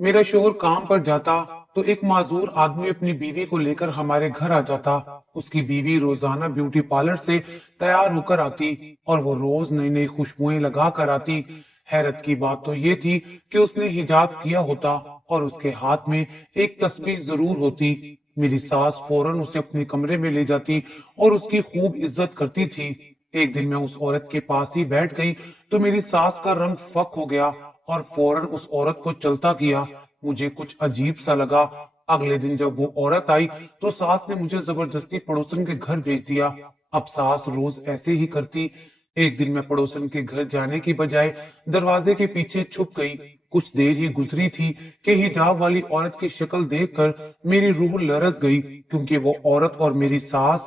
मेरा शोहर काम पर जाता तो एक माजूर आदमी अपनी बीवी को लेकर हमारे घर आ जाता। उसकी बीवी रोजाना ब्यूटी पार्लर से तैयार होकर आती और वो रोज नई नई खुशबुएं लगा कर आती। हैरत की बात तो ये थी कि उसने हिजाब किया होता और उसके हाथ में एक तस्बीह जरूर होती। मेरी सास फौरन उसे अपने कमरे में ले जाती और उसकी खूब इज्जत करती थी। एक दिन मैं उस औरत के पास ही बैठ गई तो मेरी सास का रंग फक हो गया और फौरन उस औरत को चलता किया। मुझे कुछ अजीब सा लगा। अगले दिन जब वो औरत आई तो सास ने मुझे जबरदस्ती पड़ोसन के घर भेज दिया। अब सास रोज ऐसे ही करती। एक दिन मैं पड़ोसन के घर जाने की बजाय दरवाजे के पीछे छुप गई। कुछ देर ही गुजरी थी कि हिजाब वाली औरत की शक्ल देखकर मेरी रूह लरस गई, क्योंकि वो औरत और मेरी सास।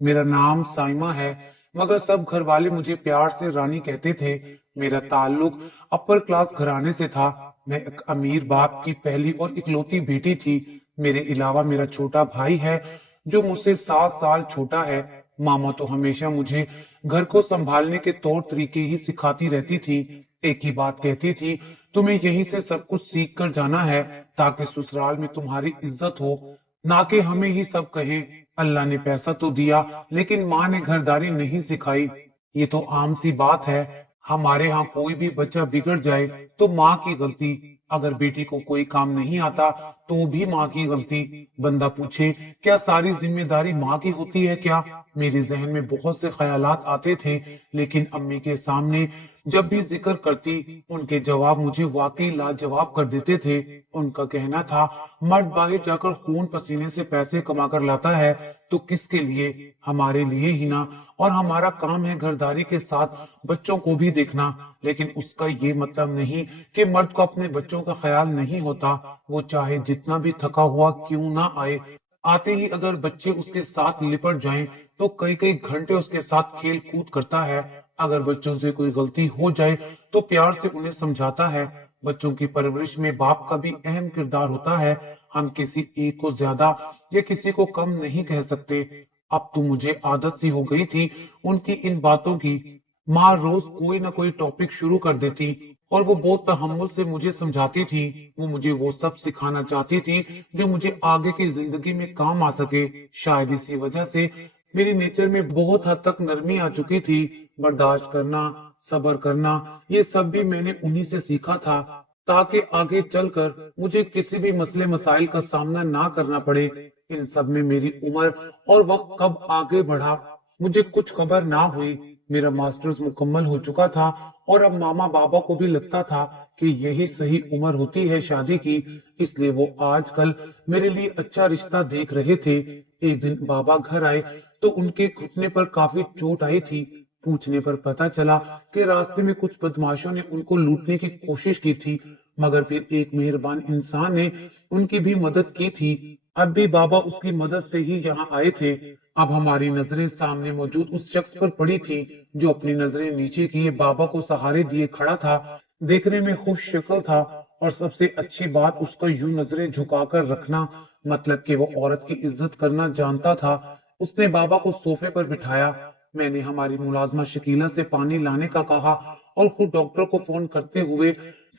मेरा नाम साइमा है, मगर सब घर वाले मुझे प्यार से रानी कहते थे। मेरा ताल्लुक अपर क्लास घराने से था। मैं एक अमीर बाप की पहली और इकलौती बेटी थी। मेरे अलावा मेरा छोटा भाई है जो मुझसे 7 साल छोटा है। मामा तो हमेशा मुझे घर को संभालने के तौर तरीके ही सिखाती रहती थी। एक ही बात कहती थी, तुम्हें यहीं से सब कुछ सीख कर जाना है ताकि ससुराल में तुम्हारी इज्जत हो, ना कि हमें ही सब कहें। अल्लाह ने पैसा तो दिया लेकिन माँ ने घरदारी नहीं सिखाई। ये तो आम सी बात है। हमारे यहाँ कोई भी बच्चा बिगड़ जाए तो माँ की गलती, अगर बेटी को कोई काम नहीं आता तो भी माँ की गलती। बंदा पूछे, क्या सारी जिम्मेदारी माँ की होती है क्या? मेरे जहन में बहुत से ख्यालात आते थे, लेकिन अम्मी के सामने जब भी जिक्र करती उनके जवाब मुझे वाकई लाजवाब कर देते थे। उनका कहना था, मर्द बाहर जाकर खून पसीने से पैसे कमा कर लाता है तो किसके लिए? हमारे लिए ही ना। और हमारा काम है घरदारी के साथ बच्चों को भी देखना। लेकिन उसका ये मतलब नहीं कि मर्द को अपने बच्चों का ख्याल नहीं होता। वो चाहे जितना भी थका हुआ क्यों ना आए, आते ही अगर बच्चे उसके साथ लिपट जाएं तो कई कई घंटे उसके साथ खेल कूद करता है। अगर बच्चों से कोई गलती हो जाए तो प्यार से उन्हें समझाता है। बच्चों की परवरिश में बाप का भी अहम किरदार होता है। हम किसी एक को ज्यादा या किसी को कम नहीं कह सकते। अब तो मुझे आदत सी हो गई थी उनकी इन बातों की। माँ रोज कोई ना कोई टॉपिक शुरू कर देती और वो बहुत तहम्मुल से मुझे समझाती थी। वो मुझे वो सब सिखाना चाहती थी जो मुझे आगे की जिंदगी में काम आ सके। शायद इसी वजह से मेरी नेचर में बहुत हद तक नरमी आ चुकी थी। बर्दाश्त करना, सब्र करना, ये सब भी मैंने उन्हीं से सीखा था, ताकि आगे चलकर मुझे किसी भी मसले मसाइल का सामना ना करना पड़े। इन सब में मेरी उम्र और वक्त कब आगे बढ़ा मुझे कुछ खबर ना हुई। मेरा मास्टर्स मुकम्मल हो चुका था और अब मामा बाबा को भी लगता था कि यही सही उम्र होती है शादी की, इसलिए वो आजकल मेरे लिए अच्छा रिश्ता देख रहे थे। एक दिन बाबा घर आए तो उनके घुटने पर काफी चोट आई थी। पूछने पर पता चला कि रास्ते में कुछ बदमाशों ने उनको लूटने की कोशिश की थी, मगर फिर एक मेहरबान इंसान ने उनकी भी मदद की थी। अब भी बाबा उसकी मदद से ही यहाँ आए थे। अब हमारी नजरें सामने मौजूद उस शख्स पर पड़ी थी जो अपनी नजरें नीचे किए बाबा को सहारे दिए खड़ा था। देखने में खुश शक्ल था और सबसे अच्छी बात उसका यूं नजरें झुकाकर रखना, मतलब कि वो औरत की इज्जत करना जानता था। उसने बाबा को सोफे पर बिठाया। मैंने हमारी मुलाजमा शकीला से पानी लाने का कहा और खुद डॉक्टर को फोन करते हुए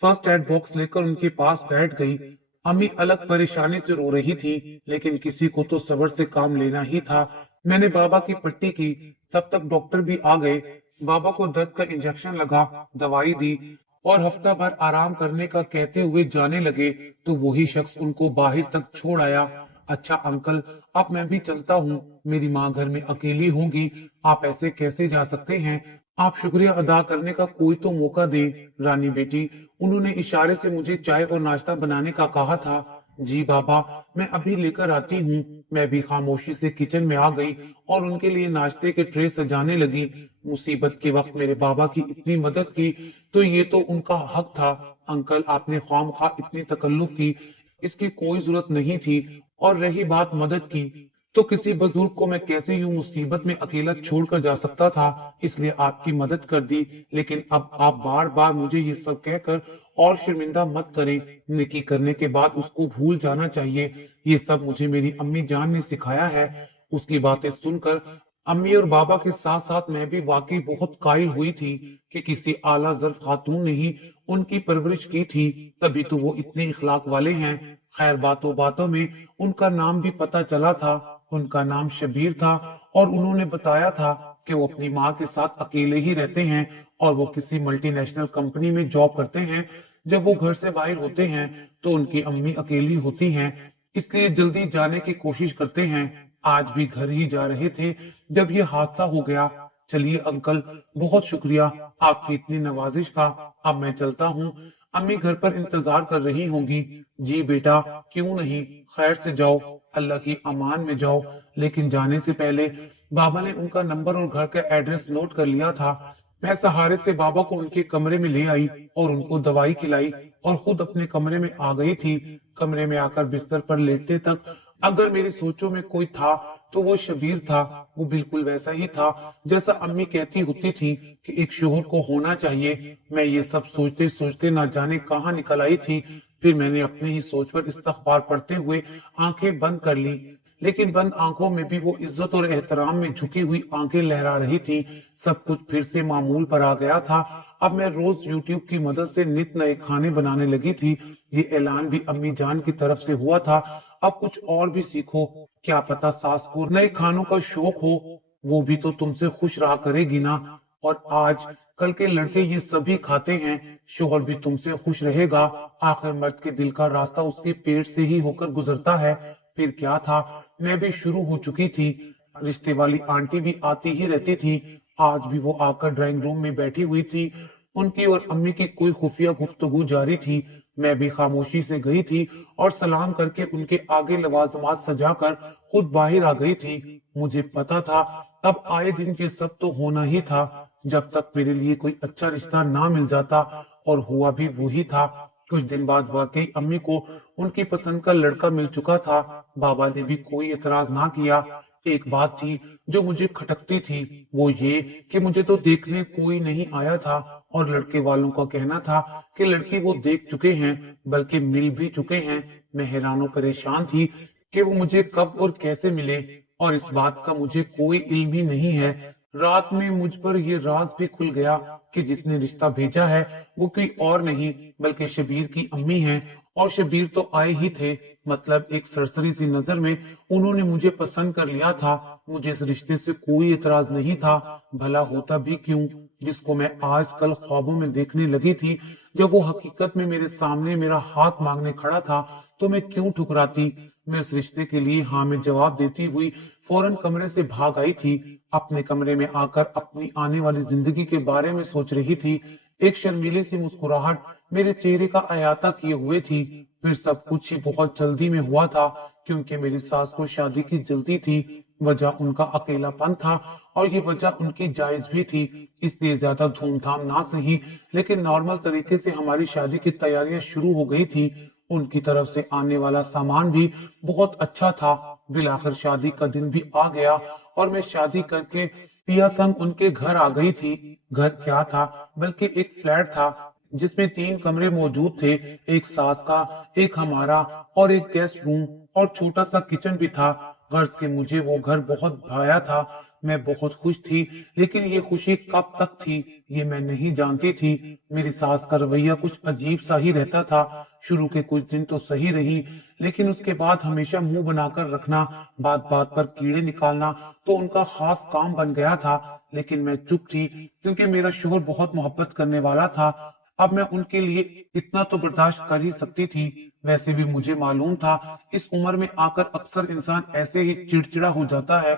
फर्स्ट एड बॉक्स लेकर उनके पास बैठ गई। अम्मी अलग परेशानी से रो रही थी, लेकिन किसी को तो सब्र से काम लेना ही था। मैंने बाबा की पट्टी की, तब तक डॉक्टर भी आ गए। बाबा को दर्द का इंजेक्शन लगा, दवाई दी और हफ्ता भर आराम करने का कहते हुए जाने लगे तो वही शख्स उनको बाहर तक छोड़ आया। अच्छा अंकल, अब मैं भी चलता हूँ। मेरी माँ घर में अकेली होंगी, आप ऐसे कैसे जा सकते हैं? आप शुक्रिया अदा करने का कोई तो मौका दे रानी बेटी। उन्होंने इशारे से मुझे चाय और नाश्ता बनाने का कहा था। जी बाबा, मैं अभी लेकर आती हूँ। मैं भी खामोशी से किचन में आ गई और उनके लिए नाश्ते के ट्रे सजाने लगी। मुसीबत के वक्त मेरे बाबा की इतनी मदद की तो ये तो उनका हक था। अंकल, आपने ख्वामखा इतनी तकल्लुफ की, इसकी कोई जरूरत नहीं थी। और रही बात मदद की, तो किसी बुजुर्ग को मैं कैसे यूं मुसीबत में अकेला छोड़कर जा सकता था, इसलिए आपकी मदद कर दी। लेकिन अब आप बार बार मुझे ये सब कहकर और शर्मिंदा मत करें। नेकी करने के बाद उसको भूल जाना चाहिए। ये सब मुझे मेरी अम्मी जान ने सिखाया है। उसकी बातें सुनकर अम्मी और बाबा के साथ साथ मैं भी वाकई बहुत कायल हुई थी कि किसी आला ज़र्फ खातून ने ही उनकी परवरिश की थी, तभी तो वो इतने इखलाक वाले हैं। खैर, बातों बातों में उनका नाम भी पता चला था। उनका नाम शबीर था और उन्होंने बताया था कि वो अपनी माँ के साथ अकेले ही रहते हैं और वो किसी मल्टीनेशनल कंपनी में जॉब करते हैं। जब वो घर से बाहर होते हैं तो उनकी अम्मी अकेली होती हैं, इसलिए जल्दी जाने की कोशिश करते हैं। आज भी घर ही जा रहे थे जब ये हादसा हो गया। चलिए अंकल, बहुत शुक्रिया आपकी इतनी नवाजिश का। अब मैं चलता हूँ, अम्मी घर पर इंतजार कर रही होंगी। जी बेटा, क्यों नहीं, खैर से जाओ, अल्लाह की अमान में जाओ। लेकिन जाने से पहले बाबा ने उनका नंबर और घर का एड्रेस नोट कर लिया था। मैं सहारे से बाबा को उनके कमरे में ले आई और उनको दवाई खिलाई और खुद अपने कमरे में आ गई थी। कमरे में आकर बिस्तर पर लेटते तक अगर मेरी सोचों में कोई था तो वो शबीर था। वो बिल्कुल वैसा ही था जैसा अम्मी कहती होती थी कि एक शोहर को होना चाहिए। मैं ये सब सोचते सोचते ना जाने कहाँ निकल आई थी। फिर मैंने अपने ही सोच पर इस्तग़फ़ार पढ़ते हुए आंखें बंद कर ली, लेकिन बंद आंखों में भी वो इज्जत और एहतराम में झुकी हुई आंखें लहरा रही थी। सब कुछ फिर से मामूल पर आ गया था। अब मैं रोज यूट्यूब की मदद से नित नए खाने बनाने लगी थी। ये ऐलान भी अम्मी जान की तरफ से हुआ था, अब कुछ और भी सीखो, क्या पता सास को नए खानों का शौक हो, वो भी तो तुमसे खुश रहा करेगी ना। और आज कल के लड़के ये सभी खाते हैं, शोहर भी तुमसे खुश रहेगा। आखिर मर्द के दिल का रास्ता उसके पेट से ही होकर गुजरता है। फिर क्या था, मैं भी शुरू हो चुकी थी। रिश्ते वाली आंटी भी आती ही रहती थी। आज भी वो आकर ड्राइंग रूम में बैठी हुई थी। उनकी और अम्मी की कोई खुफिया गुफ्तगू जारी थी। मैं भी खामोशी से गई थी और सलाम करके उनके आगे लवाजमात सजाकर खुद बाहर आ गई थी। मुझे पता था अब आए दिन ये सब तो होना ही था, जब तक मेरे लिए कोई अच्छा रिश्ता ना मिल जाता। और हुआ भी वही था। कुछ दिन बाद वाकई अम्मी को उनकी पसंद का लड़का मिल चुका था। बाबा ने भी कोई एतराज ना किया। एक बात थी जो मुझे खटकती थी, वो ये कि मुझे तो देखने कोई नहीं आया था और लड़के वालों का कहना था कि लड़की वो देख चुके हैं, बल्कि मिल भी चुके हैं। मैं हैरान परेशान थी कि वो मुझे कब और कैसे मिले, और इस बात का मुझे कोई इल्म ही नहीं है। रात में मुझ पर यह राज भी खुल गया कि जिसने रिश्ता भेजा है वो कोई और नहीं बल्कि शबीर की अम्मी है। और शबीर तो आए ही थे, मतलब एक सरसरी सी नजर में उन्होंने मुझे पसंद कर लिया था। मुझे इस रिश्ते से कोई इतराज नहीं था, भला होता भी क्यों, जिसको मैं आजकल ख्वाबों में देखने लगी थी। जब वो हकीकत में मेरे सामने मेरा हाथ मांगने खड़ा था तो मैं क्यों ठुकराती। मैं इस रिश्ते के लिए हाँ में जवाब देती हुई फौरन कमरे से भाग आई थी। अपने कमरे में आकर अपनी आने वाली जिंदगी के बारे में सोच रही थी। एक शर्मीली सी मुस्कुराहट मेरे चेहरे का अहाता किए हुए थी। फिर सब कुछ ही बहुत जल्दी में हुआ था, क्योंकि मेरी सास को शादी की जल्दी थी। वजह उनका अकेलापन था और ये वजह उनकी जायज भी थी, इसलिए ज्यादा धूमधाम ना सही लेकिन नॉर्मल तरीके से हमारी शादी की तैयारियां शुरू हो गई थी। उनकी तरफ से आने वाला सामान भी बहुत अच्छा था। बिलाखिर शादी का दिन भी आ गया और मैं शादी करके पिया संग उनके घर आ गई थी। घर क्या था, बल्कि एक फ्लैट था जिसमें 3 कमरे मौजूद थे, एक सास का, एक हमारा और एक गेस्ट रूम और छोटा सा किचन भी था। गर्ज के मुझे वो घर बहुत भाया था। मैं बहुत खुश थी, लेकिन ये खुशी कब तक थी ये मैं नहीं जानती थी। मेरी सास का रवैया कुछ अजीब सा ही रहता था। शुरू के कुछ दिन तो सही रही, लेकिन उसके बाद हमेशा मुंह बनाकर रखना, बात बात पर कीड़े निकालना तो उनका खास काम बन गया था। लेकिन मैं चुप थी, क्योंकि मेरा शोहर बहुत मोहब्बत करने वाला था। अब मैं उनके लिए इतना तो बर्दाश्त कर ही सकती थी। वैसे भी मुझे मालूम था इस उम्र में आकर अक्सर इंसान ऐसे ही चिड़चिड़ा हो जाता है।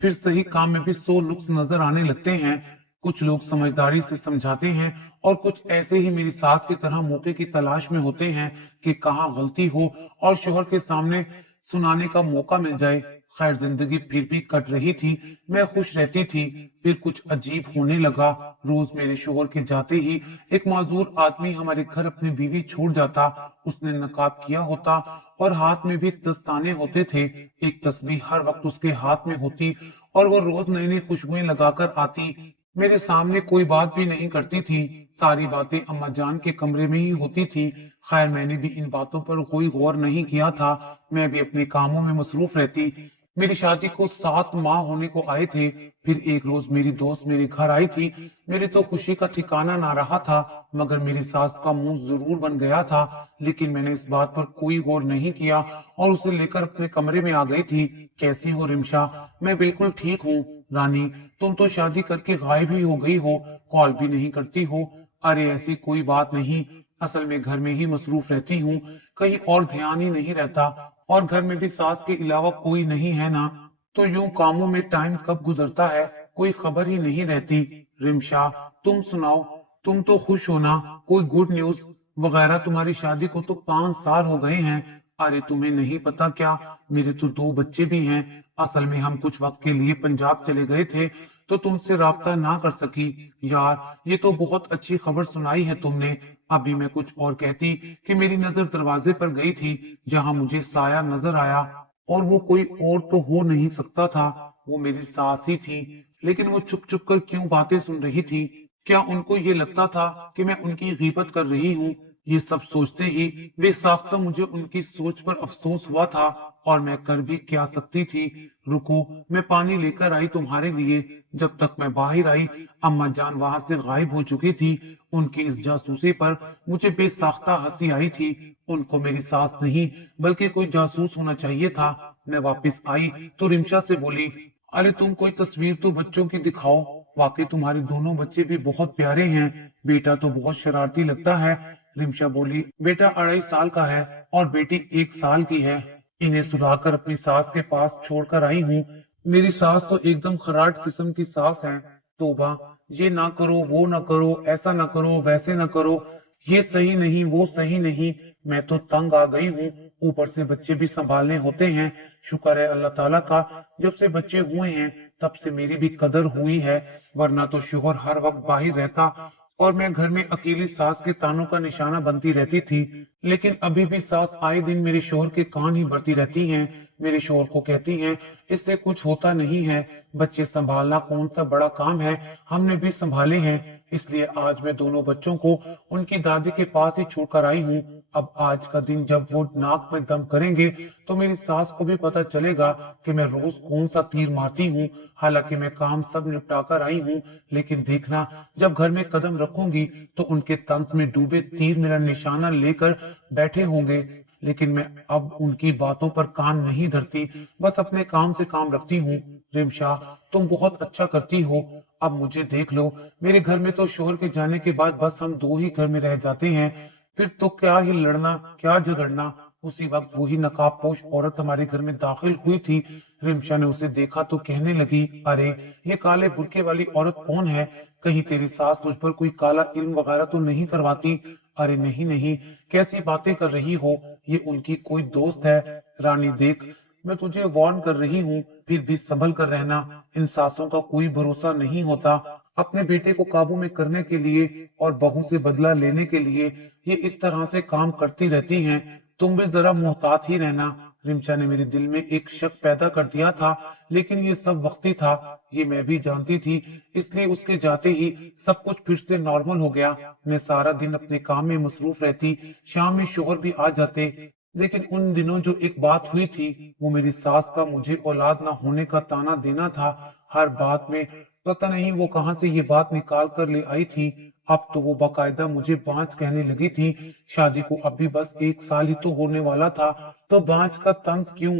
फिर सही काम में भी 100 नुक्स नजर आने लगते हैं। कुछ लोग समझदारी से समझाते हैं और कुछ ऐसे ही मेरी सास की तरह मौके की तलाश में होते हैं कि कहाँ गलती हो और शोहर के सामने सुनाने का मौका मिल जाए। खैर, जिंदगी फिर भी कट रही थी, मैं खुश रहती थी। फिर कुछ अजीब होने लगा। रोज मेरे शोहर के जाते ही एक माजूर आदमी हमारे घर अपनी बीवी छोड़ जाता। उसने नकाब किया होता और हाथ में भी दस्ताने होते थे। एक तस्बीह हर वक्त उसके हाथ में होती और वो रोज नई नई खुशबुएं लगाकर आती। मेरे सामने कोई बात भी नहीं करती थी, सारी बातें अम्मा जान के कमरे में ही होती थी। खैर, मैंने भी इन बातों पर कोई गौर नहीं किया था, मैं भी अपने कामों में मसरूफ रहती। मेरी शादी को 7 माह होने को आए थे। फिर एक रोज मेरी दोस्त मेरे घर आई थी। मेरी तो खुशी का ठिकाना ना रहा था, मगर मेरी सास का मुंह जरूर बन गया था। लेकिन मैंने इस बात पर कोई गौर नहीं किया और उसे लेकर अपने कमरे में आ गई थी। कैसी हो रिमशा? मैं बिल्कुल ठीक हूँ रानी। तुम तो शादी करके गायब ही हो गई हो, कॉल भी नहीं करती हो। अरे ऐसी कोई बात नहीं, असल में घर में ही मसरूफ रहती हूँ, कहीं और ध्यान ही नहीं रहता। और घर में भी सास के अलावा कोई नहीं है ना, तो यूं कामों में टाइम कब गुजरता है कोई खबर ही नहीं रहती। रिमशा, तुम सुनाओ, तुम तो खुश हो ना? कोई गुड न्यूज वगैरह? तुम्हारी शादी को तो 5 साल हो गए हैं। अरे तुम्हें नहीं पता क्या, मेरे तो 2 बच्चे भी हैं। असल में हम कुछ वक्त के लिए पंजाब चले गए थे, तो तुमसे राब्ता ना कर सकी। यार ये तो बहुत अच्छी खबर सुनाई है तुमने। अभी मैं कुछ और कहती कि मेरी नजर दरवाजे पर गई थी, जहां मुझे साया नजर आया, और वो कोई और तो हो नहीं सकता था, वो मेरी सास ही थी। लेकिन वो चुप चुप कर क्यों बातें सुन रही थी? क्या उनको ये लगता था कि मैं उनकी गीबत कर रही हूँ? ये सब सोचते ही बेसाख्ता मुझे उनकी सोच पर अफसोस हुआ था, और मैं कर भी क्या सकती थी। रुको, मैं पानी लेकर आई तुम्हारे लिए। जब तक मैं बाहर आई, अम्मा जान वहां से गायब हो चुकी थी। उनकी इस जासूसी पर मुझे बेसाख्ता हंसी आई थी। उनको मेरी सास नहीं बल्कि कोई जासूस होना चाहिए था। मैं वापस आई तो रिमशा से बोली, अरे तुम कोई तस्वीर तो बच्चों की दिखाओ। वाकई तुम्हारे दोनों बच्चे भी बहुत प्यारे हैं। बेटा तो बहुत शरारती लगता है। रिमशा बोली, बेटा 2.5 साल का है और बेटी 1 साल की है। इन्हें सुलाकर अपनी सास के पास छोड़कर आई हूँ। मेरी सास तो एकदम खराट किस्म की सास है। तोबा, ये ना करो, वो ना करो, ऐसा ना करो, वैसे ना करो, ये सही नहीं, वो सही नहीं। मैं तो तंग आ गई हूँ, ऊपर से बच्चे भी संभालने होते हैं। शुक्र है अल्लाह ताला का, जब से बच्चे हुए हैं तब से मेरी भी कदर हुई है, वरना तो शोहर हर वक्त बाहर रहता और मैं घर में अकेली सास के तानों का निशाना बनती रहती थी। लेकिन अभी भी सास आए दिन मेरे शोहर के कान ही भरती रहती हैं। मेरे शोहर को कहती हैं, इससे कुछ होता नहीं है, बच्चे संभालना कौन सा बड़ा काम है, हमने भी संभाले हैं। इसलिए आज मैं दोनों बच्चों को उनकी दादी के पास ही छोड़कर आई हूँ। अब आज का दिन जब वो नाक में दम करेंगे तो मेरी सास को भी पता चलेगा कि मैं रोज कौन सा तीर मारती हूँ। हालांकि मैं काम सब निपटा कर आई हूँ, लेकिन देखना, जब घर में कदम रखूंगी तो उनके तंस में डूबे तीर मेरा निशाना लेकर बैठे होंगे। लेकिन मैं अब उनकी बातों पर कान नहीं धरती, बस अपने काम से काम रखती हूँ। रिमशा, तुम बहुत अच्छा करती हो। अब मुझे देख लो, मेरे घर में तो शोहर के जाने के बाद बस हम दो ही घर में रह जाते हैं। फिर तो क्या ही लड़ना, क्या झगड़ना। उसी वक्त वही नकाबपोश औरत हमारे घर में दाखिल हुई थी। रिमशा ने उसे देखा तो कहने लगी, अरे ये काले बुर्के वाली औरत कौन है? कहीं तेरी सास तुझ पर कोई काला इल्म वगैरह तो नहीं करवाती? अरे नहीं नहीं, कैसी बातें कर रही हो, ये उनकी कोई दोस्त है। रानी देख, मैं तुझे वार्न कर रही हूँ, फिर भी संभल कर रहना। इन सासों का कोई भरोसा नहीं होता। अपने बेटे को काबू में करने के लिए और बहू से बदला लेने के लिए ये इस तरह से काम करती रहती हैं। तुम भी जरा मुहतात ही रहना। रिमशा ने मेरे दिल में एक शक पैदा कर दिया था, लेकिन ये सब वक्ती था, ये मैं भी जानती थी। इसलिए उसके जाते ही सब कुछ फिर से नॉर्मल हो गया। मैं सारा दिन अपने काम में मसरूफ रहती, शाम में शोहर भी आ जाते। लेकिन उन दिनों जो एक बात हुई थी, वो मेरी सास का मुझे औलाद ना होने का ताना देना था। हर बात में पता नहीं वो कहां से ये बात निकाल कर ले आई थी। अब तो वो बाकायदा मुझे बांझ कहने लगी थी। शादी को अभी बस 1 साल ही तो होने वाला था, तो बांझ का तंज क्यों?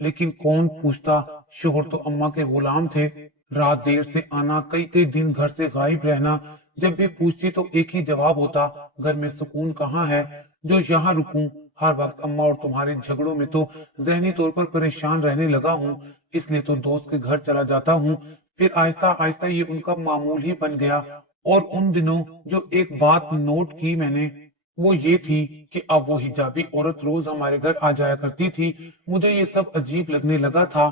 लेकिन कौन पूछता, शोहर तो अम्मा के गुलाम थे। रात देर से आना, कई कई दिन घर से गायब रहना। जब भी पूछती तो एक ही जवाब होता, घर में सुकून कहाँ है जो यहाँ रुकूं। हर वक्त अम्मा और तुम्हारे झगड़ों में तो जहनी तौर पर परेशान रहने लगा हूँ, इसलिए तो दोस्त के घर चला जाता हूँ। फिर आहिस्ता आहिस्ता ये उनका मामूल ही बन गया। और उन दिनों जो एक बात नोट की मैंने, वो ये थी कि अब वो हिजाबी औरत रोज हमारे घर आ जाया करती थी। मुझे ये सब अजीब लगने लगा था।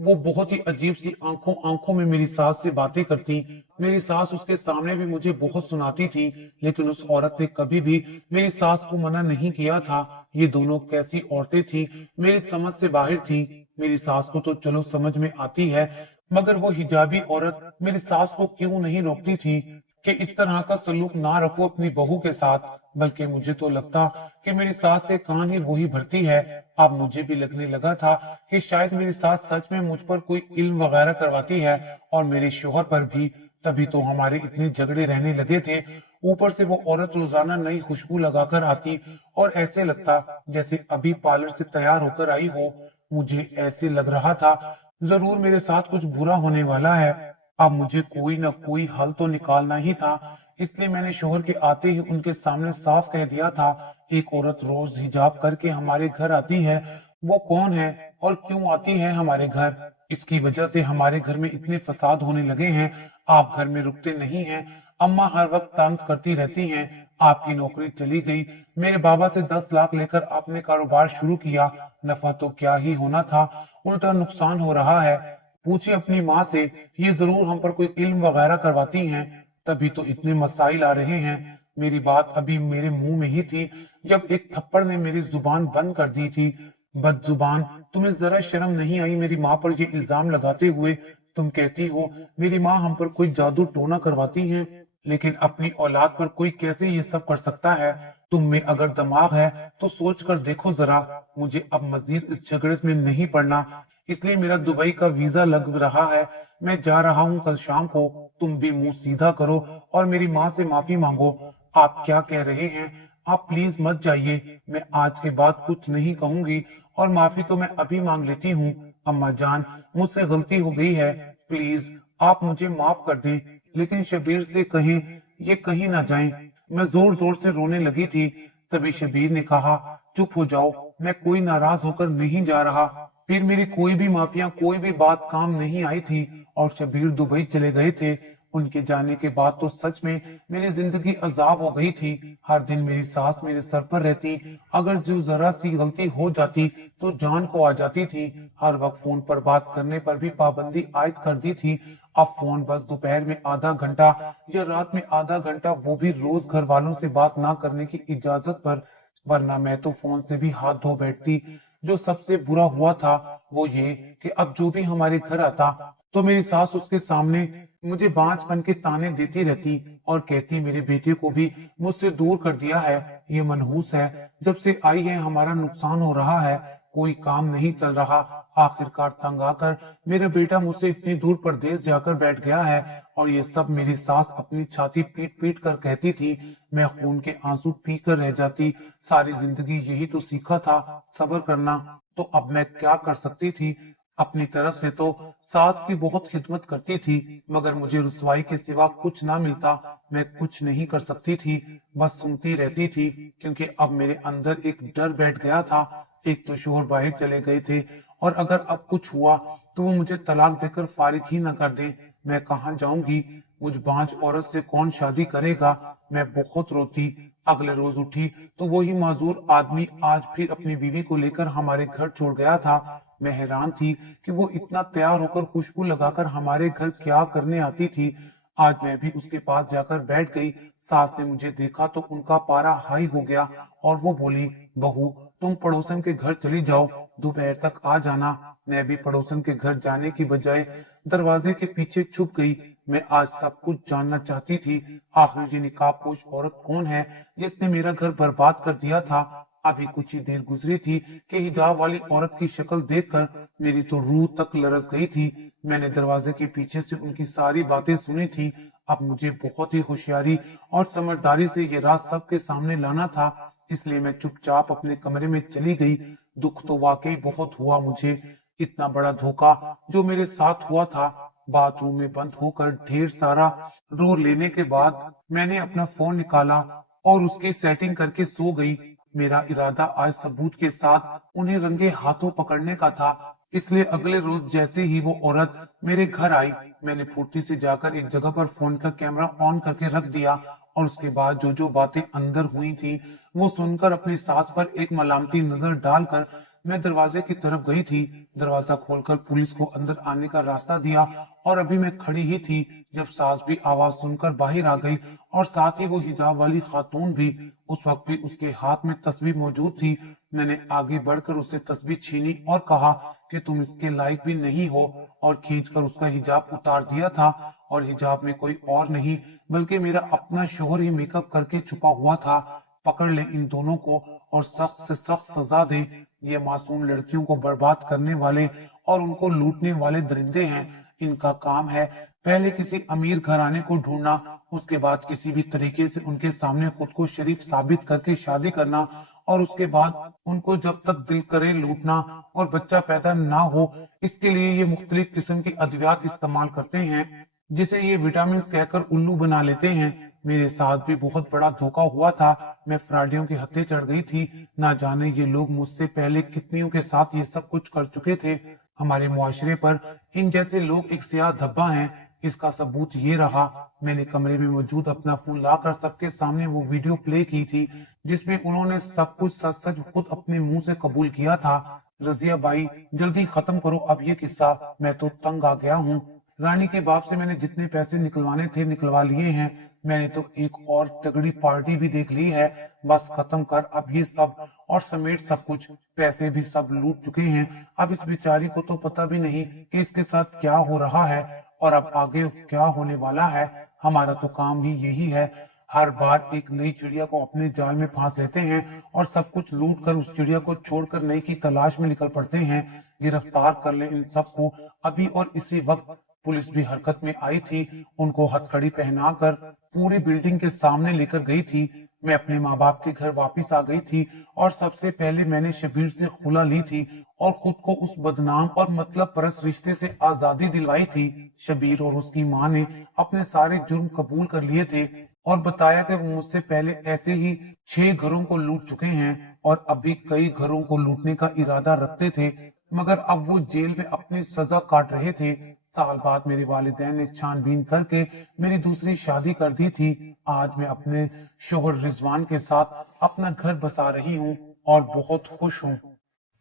वो बहुत ही अजीब सी आंखों आंखों में मेरी सास से बातें करती। मेरी सास उसके सामने भी मुझे बहुत सुनाती थी, लेकिन उस औरत ने कभी भी मेरी सास को मना नहीं किया था। ये दोनों कैसी औरतें थी, मेरी समझ से बाहर थी। मेरी सास को तो चलो समझ में आती है, मगर वो हिजाबी औरत मेरी सास को क्यों नहीं रोकती थी? कि इस तरह का सलूक ना रखो अपनी बहू के साथ, बल्कि मुझे तो लगता कि मेरी सास के कान ही वही भरती है। अब मुझे भी लगने लगा था कि शायद मेरी सास सच में मुझ पर कोई इल्म वगैरह करवाती है और मेरे शोहर पर भी। तभी तो हमारे इतने झगड़े रहने लगे थे। ऊपर से वो औरत रोजाना नई खुशबू लगाकर आती और ऐसे लगता जैसे अभी पार्लर से तैयार होकर आई हो। मुझे ऐसे लग रहा था जरूर मेरे साथ कुछ बुरा होने वाला है। अब मुझे कोई ना कोई हल तो निकालना ही था। इसलिए मैंने शोहर के आते ही उनके सामने साफ कह दिया था, एक औरत रोज हिजाब करके हमारे घर आती है, वो कौन है और क्यों आती है हमारे घर? इसकी वजह से हमारे घर में इतने फसाद होने लगे हैं। आप घर में रुकते नहीं हैं, अम्मा हर वक्त तंज करती रहती हैं, आपकी नौकरी चली गई, मेरे बाबा से 10 लाख लेकर आपने कारोबार शुरू किया, नफा तो क्या ही होना था, उल्टा नुकसान हो रहा है। पूछिए अपनी माँ से, ये जरूर हम पर कोई इल्म वगैरह करवाती हैं, तभी तो इतने मसाइल आ रहे हैं। मेरी बात अभी मेरे मुंह में ही थी जब एक थप्पड़ ने मेरी जुबान बंद कर दी थी। बदजुबान, तुम्हें जरा शर्म नहीं आई मेरी माँ पर ये इल्जाम लगाते हुए? तुम कहती हो मेरी माँ हम पर कोई जादू टोना करवाती है, लेकिन अपनी औलाद पर कोई कैसे ये सब कर सकता है? तुम में अगर दिमाग है तो सोच कर देखो जरा। मुझे अब मजीद इस झगड़े में नहीं पड़ना, इसलिए मेरा दुबई का वीजा लग रहा है। मैं जा रहा हूँ कल शाम को। तुम भी मुंह सीधा करो और मेरी माँ से माफी मांगो। आप क्या कह रहे हैं? आप प्लीज मत जाइए। मैं आज के बाद कुछ नहीं कहूंगी और माफी तो मैं अभी मांग लेती हूँ। अम्मा जान, मुझसे गलती हो गई है, प्लीज आप मुझे माफ कर दें। लेकिन शबीर से कहें ये कहीं ना जाएं। मैं जोर जोर से रोने लगी थी। तभी शबीर ने कहा, चुप हो जाओ, मैं कोई नाराज होकर नहीं जा रहा। फिर मेरी कोई भी माफिया कोई भी बात काम नहीं आई थी और शबीर दुबई चले गए थे। उनके जाने के बाद तो सच में मेरी जिंदगी अजाब हो गई थी। हर दिन मेरी सास मेरे सर पर रहती, अगर जो जरा सी गलती हो जाती तो जान को आ जाती थी। हर वक्त फोन पर बात करने पर भी पाबंदी आयद कर दी थी। अब फोन बस दोपहर में आधा घंटा या रात में आधा घंटा, वो भी रोज घर वालों से बात ना करने की इजाजत पर, वरना मैं तो फोन से भी हाथ धो बैठती। जो सबसे बुरा हुआ था वो ये कि अब जो भी हमारे घर आता तो मेरी सास उसके सामने मुझे बांझ बन के ताने देती रहती और कहती मेरे बेटे को भी मुझसे दूर कर दिया है, ये मनहूस है, जब से आई है हमारा नुकसान हो रहा है, कोई काम नहीं चल रहा। आखिरकार तंग आकर मेरा बेटा मुझसे इतनी दूर परदेश जाकर बैठ गया है। और ये सब मेरी सास अपनी छाती पीट पीट कर कहती थी। मैं खून के आंसू पी कर रह जाती। सारी जिंदगी यही तो सीखा था, सब्र करना। तो अब मैं क्या कर सकती थी? अपनी तरफ से तो सास की बहुत खिदमत करती थी, मगर मुझे रुसवाई के सिवा कुछ ना मिलता। मैं कुछ नहीं कर सकती थी, बस सुनती रहती थी, क्योंकि अब मेरे अंदर एक डर बैठ गया था। एक तो शोहर बाहर चले गए थे और अगर अब कुछ हुआ तो वो मुझे तलाक देकर फारिग ही न कर दे। मैं कहाँ जाऊंगी? मुझ बांझ औरत से कौन शादी करेगा? मैं बहुत रोती। अगले रोज उठी तो वही माजूर आदमी आज फिर अपनी बीवी को लेकर हमारे घर छोड़ गया था। मैं हैरान थी कि वो इतना तैयार होकर खुशबू लगाकर हमारे घर क्या करने आती थी। आज मैं भी उसके पास जाकर बैठ गई। सास ने मुझे देखा तो उनका पारा हाई हो गया और वो बोली, बहू तुम पड़ोसन के घर चली जाओ, दोपहर तक आ जाना। मैं भी पड़ोसन के घर जाने की बजाय दरवाजे के पीछे छुप गई। मैं आज सब कुछ जानना चाहती थी। आखिर ये निकाबपोश औरत कौन है जिसने मेरा घर बर्बाद कर दिया था? अभी कुछ ही देर गुजरी थी कि हिजाब वाली औरत की शक्ल देखकर मेरी तो रूह तक लरस गई थी। मैंने दरवाजे के पीछे से उनकी सारी बातें सुनी थी। अब मुझे बहुत ही होशियारी और समझदारी से ये राज सबके सामने लाना था, इसलिए मैं चुपचाप अपने कमरे में चली गई। दुख तो वाकई बहुत हुआ मुझे। इतना बड़ा धोखा जो मेरे साथ हुआ था। बाथरूम में बंद होकर ढेर सारा रो लेने के बाद मैंने अपना फोन निकाला और उसकी सेटिंग करके सो गई। मेरा इरादा आज सबूत के साथ उन्हें रंगे हाथों पकड़ने का था। इसलिए अगले रोज जैसे ही वो औरत मेरे घर आई, मैंने फुर्ती से जाकर एक जगह पर फोन का कैमरा ऑन करके रख दिया और उसके बाद जो जो बातें अंदर हुई थी वो सुनकर अपनी सास पर एक मलामती नजर डालकर मैं दरवाजे की तरफ गई थी। दरवाजा खोलकर पुलिस को अंदर आने का रास्ता दिया और अभी मैं खड़ी ही थी जब सास भी आवाज सुनकर बाहर आ गई और साथ ही वो हिजाब वाली खातून भी। उस वक्त भी उसके हाथ में तस्वीर मौजूद थी। मैंने आगे बढ़कर उससे तस्वीर छीनी और कहा कि तुम इसके लायक भी नहीं हो और खींचकर उसका हिजाब उतार दिया था, और हिजाब में कोई और नहीं बल्कि मेरा अपना शोहर ही मेकअप करके छुपा हुआ था। पकड़ ले इन दोनों को और सख्त से सख्त सजा दे। ये मासूम लड़कियों को बर्बाद करने वाले और उनको लूटने वाले दरिंदे हैं। इनका काम है पहले किसी अमीर घराने को ढूंढना, उसके बाद किसी भी तरीके से उनके सामने खुद को शरीफ साबित करके शादी करना, और उसके बाद उनको जब तक दिल करे लूटना और बच्चा पैदा ना हो। इसके लिए ये मुख्तलिफ किस्म के अद्वियात इस्तेमाल करते हैं, जिसे ये विटामिन कहकर उल्लू बना लेते हैं। मेरे साथ भी बहुत बड़ा धोखा हुआ था। मैं फ्राडियों के हत्थे चढ़ गई थी। ना जाने ये लोग मुझसे पहले कितनियों के साथ ये सब कुछ कर चुके थे। हमारे मुआशरे पर इन जैसे लोग एक स्याह धब्बा हैं। इसका सबूत ये रहा, मैंने कमरे में मौजूद अपना फोन लाकर सबके सामने वो वीडियो प्ले की थी जिसमें उन्होंने सब कुछ सच सच खुद अपने मुंह से कबूल किया था। रजिया बाई, जल्दी खत्म करो अब ये किस्सा, मैं तो तंग आ गया हूँ। रानी के बाप से मैंने जितने पैसे निकलवाने थे निकलवा लिए हैं। मैंने तो एक और तगड़ी पार्टी भी देख ली है। बस खत्म कर अब ये सब, और समेट सब कुछ। पैसे भी सब लूट चुके हैं। अब इस बेचारी को तो पता भी नहीं कि इसके साथ क्या हो रहा है और अब आगे क्या होने वाला है। हमारा तो काम ही यही है, हर बार एक नई चिड़िया को अपने जाल में फांस लेते हैं और सब कुछ लूट कर उस चिड़िया को छोड़कर नई की तलाश में निकल पड़ते हैं। गिरफ्तार कर ले इन सबको अभी। और इसी वक्त पुलिस भी हरकत में आई थी। उनको हथकड़ी पहनाकर पूरी बिल्डिंग के सामने लेकर गई थी। मैं अपने माँ बाप के घर वापस आ गई थी और सबसे पहले मैंने शबीर से खुला ली थी और खुद को उस बदनाम और मतलब परस्त रिश्ते से आजादी दिलवाई थी। शबीर और उसकी माँ ने अपने सारे जुर्म कबूल कर लिए थे और बताया कि वो मुझसे पहले ऐसे ही 6 घरों को लूट चुके हैं और अभी कई घरों को लूटने का इरादा रखते थे, मगर अब वो जेल में अपनी सजा काट रहे थे। साल बाद मेरे वालिदैन ने छानबीन करके मेरी दूसरी शादी कर दी थी। आज मैं अपने शोहर रिजवान के साथ अपना घर बसा रही हूँ और बहुत खुश हूँ।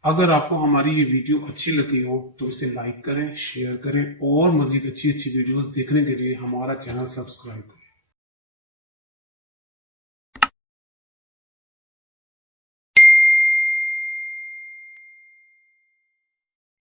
अगर आपको हमारी ये वीडियो अच्छी लगी हो तो इसे लाइक करें, शेयर करें और मजीद अच्छी अच्छी वीडियोस देखने के लिए हमारा चैनल सब्सक्राइब करें।